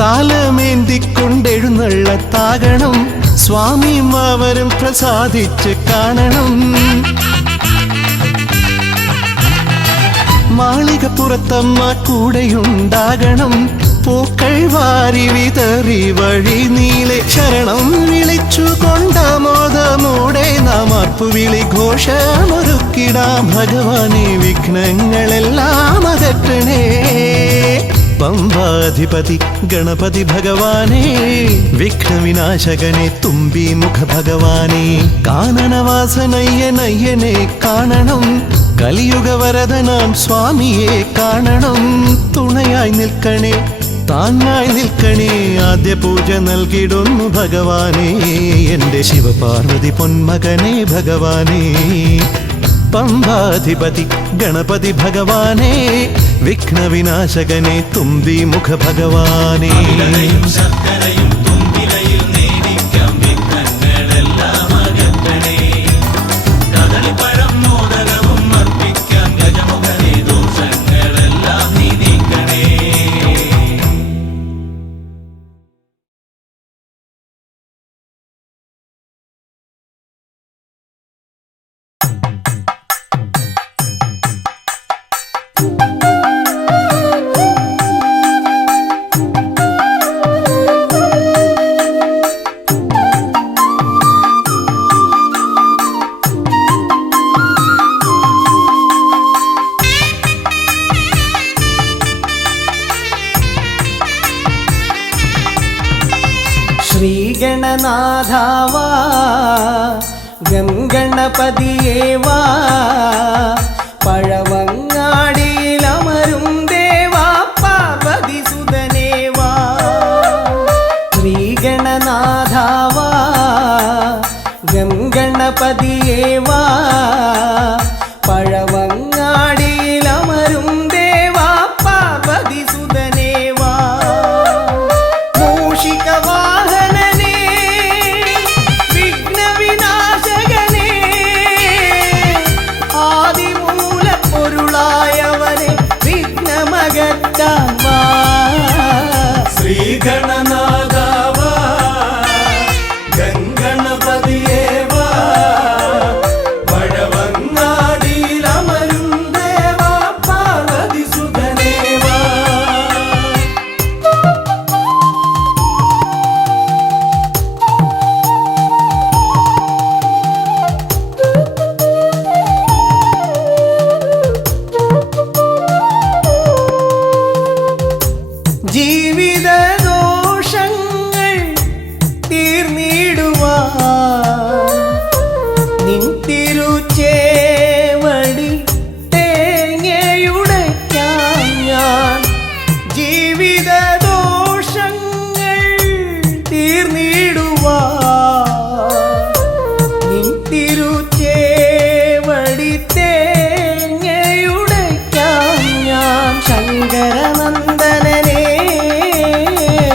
താലമേന്തിക്കൊണ്ടെഴുന്നള്ളത്താകണം, സ്വാമിയും അവരും പ്രസാദിച്ച് കാണണം. മാളികപ്പുറത്തമ്മ കൂടെയുണ്ടാകണം, പൂക്കൾ വാരി വിതറി വഴി നീളെ ശരണം വിളിച്ചു കൊണ്ടാമോദമോടെ നാം അർപ്പുവിളി ഘോഷമൊരുക്കിടാം. ഭഗവാനെ വിഘ്നങ്ങളെല്ലാം അകറ്റണേ. പമ്പാധിപതി ഗണപതി ഭഗവാനെ, വിഘ്നവിനാശകനെ തുമ്പി മുഖ ഭഗവാനെ. കാനനവാസനയ്യനയ്യനെ കാണണം, കലിയുഗവരദനാം സ്വാമിയെ കാണണം. തുണയായി നിൽക്കണേ, താങ്ങായി നിൽക്കണേ, ആദ്യ പൂജ നൽകിടുന്നു ഭഗവാനെ. എൻ്റെ ശിവപാർവതി പൊന്മകനെ ഭഗവാനെ. പമ്പാധിപതി ഗണപതി ഭഗവാനെ, വിഘ്നവിനാശകനെ തുമ്പി മുഖ ഭഗവാനെ. അവിലടയും ശർക്കരയും തുമ്പിലയിൽ നേദിക്കാം വിഘ്നങ്ങളെല്ലാം അകറ്റണേ. കദളിപ്പഴം മോദകവും അർപ്പിക്കാം ഗജമുഖനെ ദോഷങ്ങളെല്ലാം നീതിക്കണേ. ശ്രീഗണനാഥാവാ ഗംഗണപതിയേവാ, പഴവങ്ങാടിയിലമരും ദേവാ പാർവതി സുതനേവാ. ശ്രീഗണനാഥാവാ ഗംഗണപതിയേവാ, പഴവങ്ങാടിയിലമരും ദേവാ പാർവതി സുതനേവാ. മൂഷികവാഹനനേ വിഘ്നവിനാശകനേ, ആദിമൂലപ്പൊരുളായവനെ വിഘ്നമകറ്റാൻ വാ. ശ്രീഗണനാഥാവാ ഗംഗണപതിയേവാ, പഴവങ്ങാടിയിലമരും ദേവാ പാർവതി സുതനേവാ. ജീവിതദോഷങ്ങൾ തീർന്നിടുവാൻ നിൻ തിരുച്ചേവടി തേങ്ങയുടയ്ക്കാൻ ഞാൻ. ജീവിതദോഷങ്ങൾ തീർന്നിടുവാൻ നിൻ തിരുച്ചേവടി തേങ്ങയുടയ്ക്കാൻ ഞാൻ. ശങ്കരനന്ദനനേ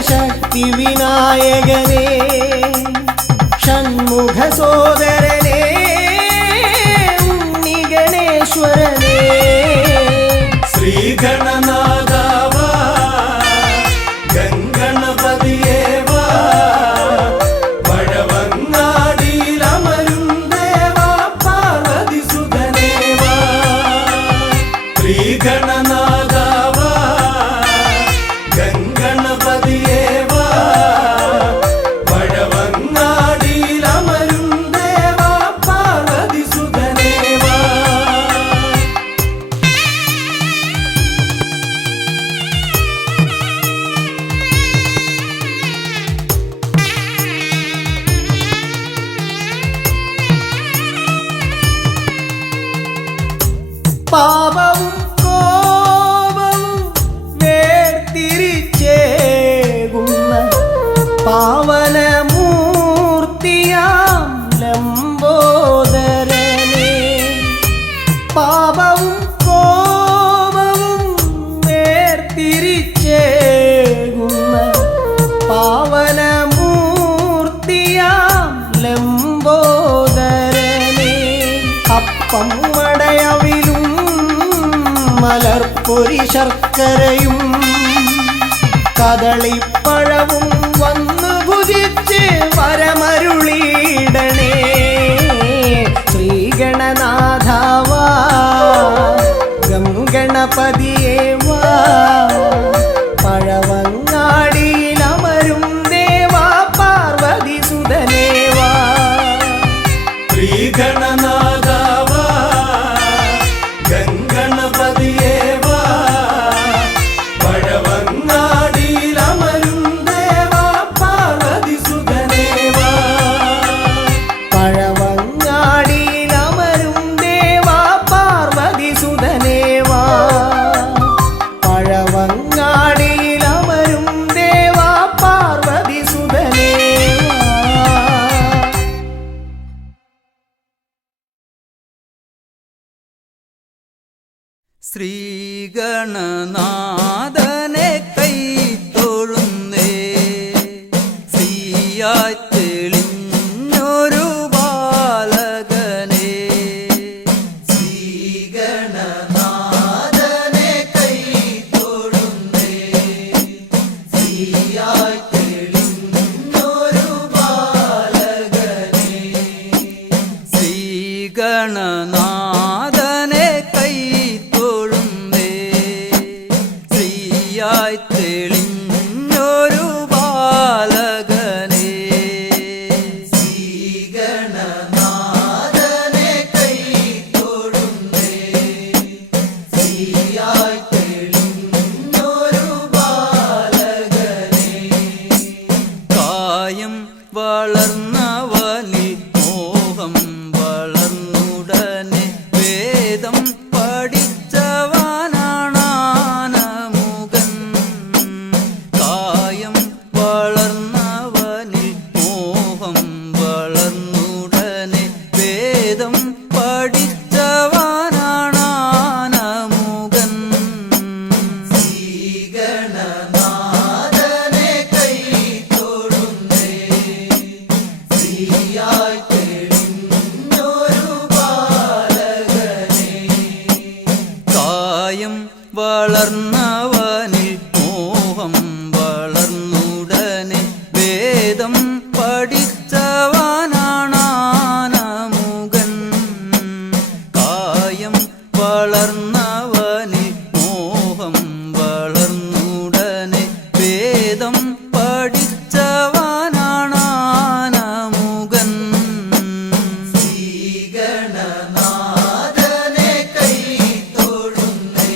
ശക്തിവിനായകനേ, ഷൺമുഖ സോദരനേ ഉണ്ണിഗണേശ്വരനേ. ശ്രീഗണനാഥാവാ പാവനമൂർത്തിയാം ലംബോദരനെ പാപവും കോപവും വേർതിരിച്ചേകുന്ന പാവനമൂർത്തിയാം ലംബോദരനെ അപ്പം മടയവിലും മലർപ്പൊരി ശർക്കരയും കദളിപ്പഴവും വന്നു ഭുജിച്ച് വരമരുളിയിടണേ ശ്രീഗണനാഥാവാ ഗംഗണപതിയേ വാ പഴവങ്ങാടിയിലമരും ദേവാ പാർവതി സുതനേ വാ ശ്രീഗണനാഥാവാ ഗംഗണപതിയേ വാ പഴവങ്ങാടിയിലമരും ദേവാ പാർവതി സുതനേ വാ പഴവങ്ങാടിയിലമരും ദേവാ പാർവതി സുതനേ വാ പഴവങ്ങാടിയിലമരും ദേവാ പാർവതി സുതനേ വാ. ശ്രീഗണനാഥനെ കൈത്തൊഴുന്നേ ശ്രീയായി തെളിഞ്ഞൊരു ബാലകനെ ശ്രീഗണനാഥനെ കൈത്തൊഴുന്നേ ശ്രീയായി തെളിഞ്ഞൊരു ബാലകനെ ശ്രീഗണനാഥനെ കൈത്തൊഴുന്നേ ശ്രീയായി തെളിഞ്ഞൊരു ബാലകനെ ശ്രീഗണനാഥനെ കൈത്തൊഴുന്നേ ശ്രീയായി തെളിഞ്ഞൊരു ബാലകനെ കായം വളർന്നവനിൽ മോഹം വളർന്നുടനെ വേദം പഠിച്ചവനാണാനമുകൻ കായം വളർന്നവനിൽ മോഹം വളർന്നുടനെ വേദം പഠിച്ചവനാണാനമുകൻ ശ്രീഗണനാഥനെ കൈത്തൊഴുന്നേ ശ്രീയായി തെളിഞ്ഞൊരു ബാലകനെ കായം വളർന്നവനിൽ മോഹം വളർന്നുടനെ വേദം പഠിച്ചവനാണാനമുകൻ കായം വളർന്നവനിൽ മോഹം വളർന്നുടനെ വേദം പഠിച്ചവനാണാനമുകൻ ശ്രീഗണനാഥനെ കൈത്തൊഴുന്നേ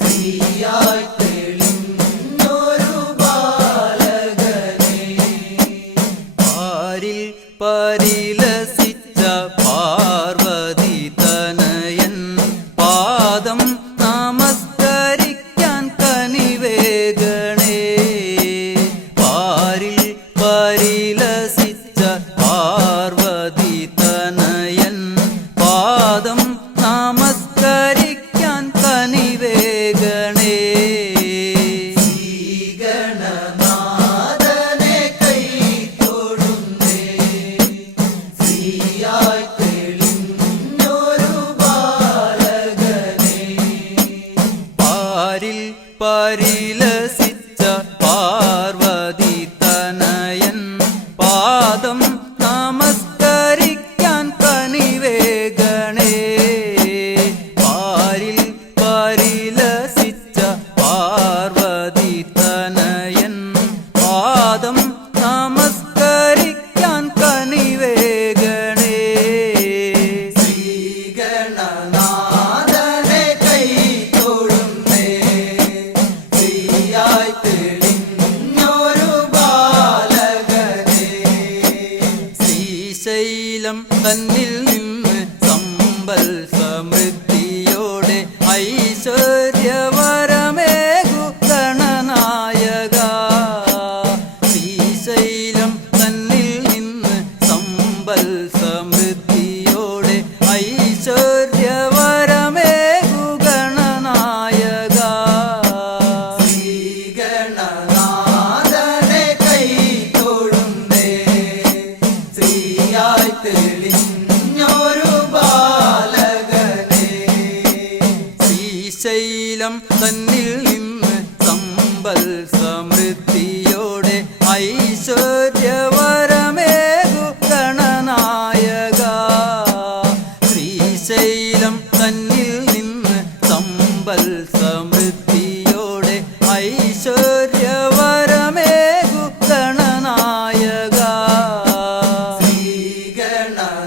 ശ്രീയായി തെളിഞ്ഞൊരു ബാലകനെ പാരിൽ പരിലസിച്ച പാർവതി തനയൻ പാദം നമസ്കരിക്കാൻ കനിവേഗണേ പാരിൽ പരിലസിച്ച പാർവതി തനയൻ പാദം നമസ്കരിക്കാൻ കനിവേഗണേ ശ്രീഗണനാഥനെ കൈത്തൊഴുന്നേ ശ്രീയായി തെളിഞ്ഞൊരു ബാലകനെ പാരിൽ പരിലസിച്ച പാർവതി തനയൻ പാദം നമസ്കരിക്കാൻ കനിവേഗണേ പാരിൽ പരിലസിച്ച പാർവതി തനയൻ പാദം നമസ്കരിക്കാൻ കനിവേഗണേ ശ്രീഗണനാഥനെ കൈത്തൊഴുന്നേ ശ്രീയായി തെളിഞ്ഞൊരു ബാലകനെ ശ്രീശൈലം തന്നിൽ നിന്ന് സമ്പൽ സമൃദ്ധിയോടെ ഐശ്വര്യവരമേകു ഗണനായക ശ്രീശൈലം ശ്രീശൈലം തന്നിൽ നിന്ന് സമ്പൽ സമൃദ്ധിയോടെ ഐശ്വര്യവരമേകു ഗണനായക ശ്രീഗണനാഥനെ കൈ തൊഴുന്നേ ശ്രീയായി തെളിഞ്ഞൊരു ബാലകനെ ശ്രീശൈലം തന്നിൽ നിന്ന് സമ്പൽ സമൃദ്ധിയോടെ ഐശ്വര്യവരമേകു ഗണനായക ശ്രീശൈലം തന്നിൽ നിന്ന് സമ്പൽ സമൃദ്ധിയോടെ ഐശ്വര്യവരമേകു ഗണനായക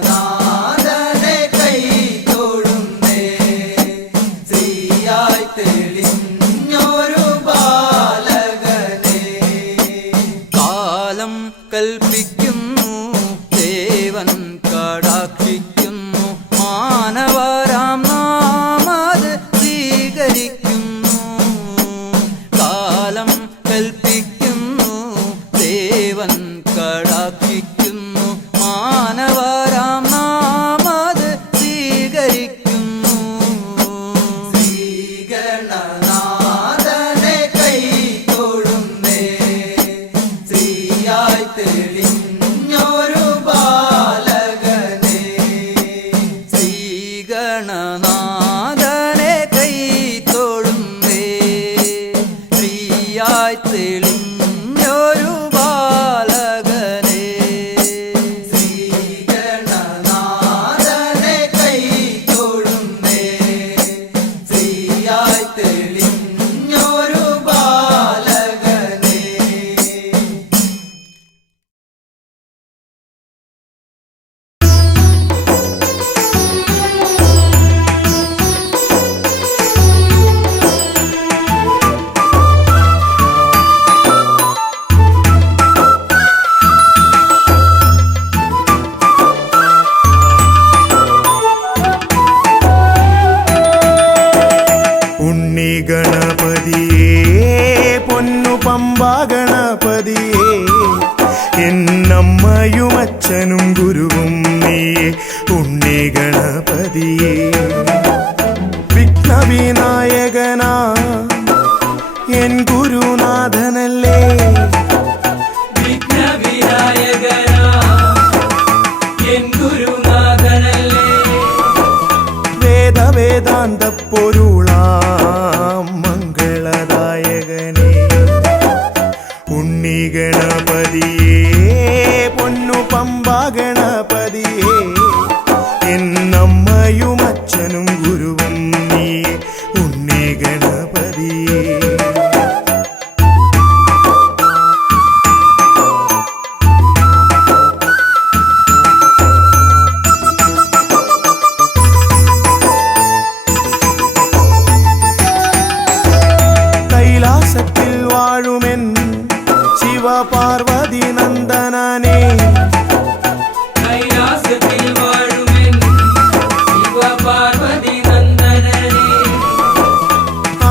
ശ്രീഗണനാഥനെ കൈ തൊഴുന്നേ ശ്രീയായി തെളിഞ്ഞൊരു ബാലകനെ കാലം കൽപ്പിക്കുന്നു ദേവൻ കടാക്ഷിക്കുന്നു മാനവരാം നാം അത് സ്വീകരിക്കുന്നു കാലം കൽപ്പിക്കുന്നു ദേവൻ കടാക്ഷിക്കുന്നു മാനവരാം നാം അത് സ്വീകരിക്കുന്നു ശ്രീഗണനാഥനെ കൈ തൊഴുന്നേ ശ്രീയായി തെളിഞ്ഞൊരു ബാലകനെ ശ്രീഗണനാഥനെ കൈ തൊഴുന്നേ ശ്രീയായി തെളിഞ്ഞൊരു ബാലകനെ ശ്രീഗണനാഥനെ കൈ തൊഴുന്നേ ശ്രീയായി തെളിഞ്ഞൊരു ബാലകനെ ഉണ്ണി ഗണപതിയേ പൊന്നു പമ്പ ഗണപതിയേ എന്നമ്മയും അച്ഛനും ഗുരുവും നീയേ ഉണ്ണി ഗണപതിയേ വിഘ്നവിനായകനാ എൻ ഗുരുനാഥനല്ലേ വിഘ്നവിനായകനാ എൻ ഗുരുനാഥനല്ലേ വേദാന്ത പൊരുളാം മംഗളദായകനേ ഉണ്ണി ഗണപതിയേ പൊന്നു പമ്പ ഗണപതിയേ എന്നമ്മയും അച്ഛനും ഗുരുവും നീയേ ഉണ്ണി ഗണപതിയേ കൈലാസത്തിൽ വാഴുമെൻ ശിവപാർവതി നന്ദനനേ കൈലാസത്തിൽ വാഴുമെൻ ശിവപാർവതി നന്ദനനെ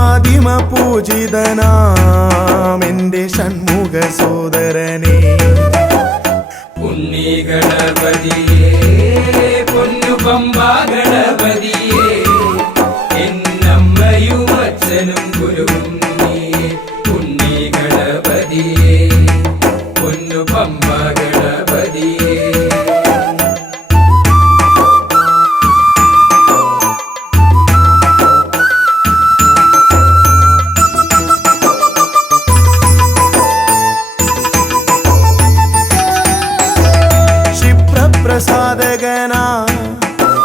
ആദിമ പൂജിതനാം എന്റെ ഷൺമുഖ സോദരനേ ഉണ്ണി ഗണപതിയേ പൊന്നു പമ്പ ഗണപതിയേ എന്നമ്മയും അച്ഛനും ഗുരുവും നീയേ ഉണ്ണി ഗണപതിയേ പൊന്നു പമ്പ ഗണപതിയേ ക്ഷിപ്രപ്രസാദകനാ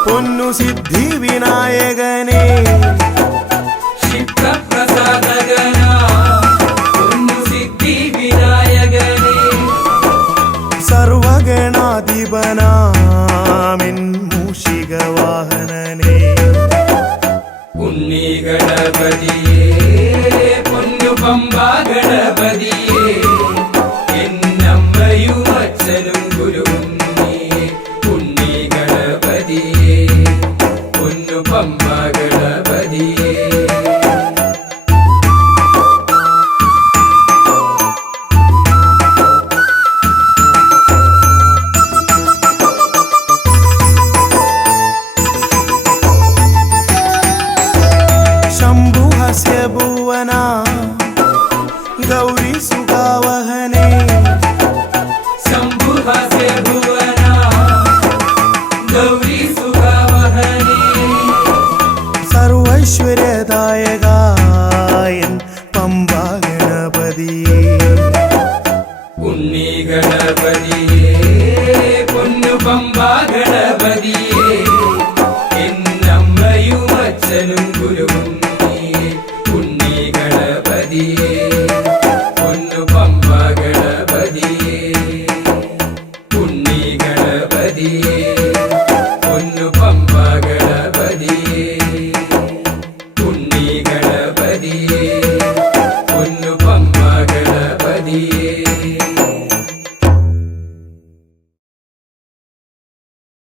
പൊന്നു സിദ്ധി വിനായകനേ ക്ഷിപ്രപ്രസാദകനാ പൊന്നു സിദ്ധി വിനായകനേ സർവഗണാധിപനാമിൻ മൂഷിക വാഹനനേ ഉണ്ണി ഗണപതിയേ പൊന്നു പമ്പ ഗണപതിയേ എന്നമ്മയും അച്ഛനും ഗുരുവും നീയേ ഉണ്ണി ഗണപതിയേ പൊന്നു പമ്പ ഗണപതിയേ ഹാസ്യഭുവന ഗൗരി സുഖവഹനേ സർവൈശ്വര്യദായകായൻ പമ്പാ ഗണപതിയേ ഉണ്ണി ഗണപതിയേ പൊന്നു പമ്പാ ഗണപതിയേ എന്നമ്മയും അച്ഛനും ഗുരുവും